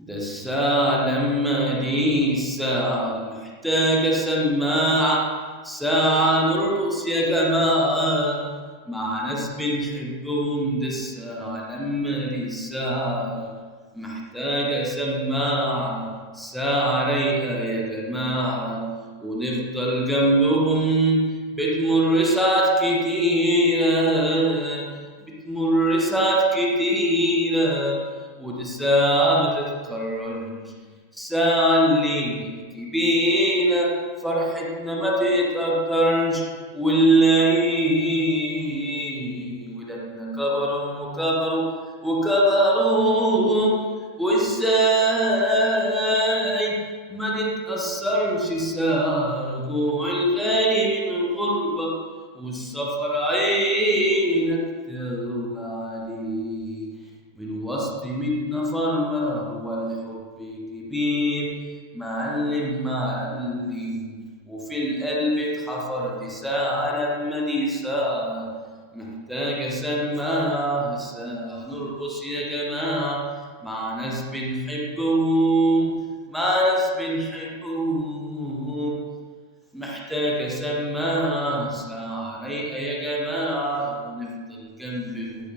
ده الساعة لما دي الساعة محتاجة سماعة، ساعة نرقص يا جماعة مع ناس بنحبهم. ده الساعة لما دي الساعة محتاجة سماعة، ساعة رايقة يا جماعة ونفضل جنبهم. بتمر ساعات كتيرة، بتمر ساعات كتيرة، ودي ساعة ما تتكررش، ساعة اللي كبيرة فرحتنا ما تتقدرش. ونلاقي ولادنا كبروا وكبروا وكبروا، وازاي ما نتأثرش ساعة رجوع الغالي من الغربة والسفر عينك توجع عليه. من وسط 100 نفر ما هو الحب كبير، معلم معلم وفي القلب اتحفر. دي ساعة لما دي ساعة محتاجة سماعة، ساعة نرقص يا جماعة مع ناس بنحبهم، مع ناس بنحبهم. محتاجة سماعة، ساعة رايقة يا جماعة ونفضل جنبهم.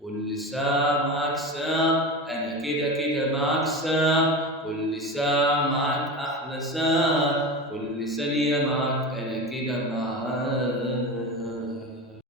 كل ساعة معاك ساعة، أنا كده كده معاك ساعة. كل ساعة معاك أحلى ساعة، كل ثانية معاك أنا كده معاك.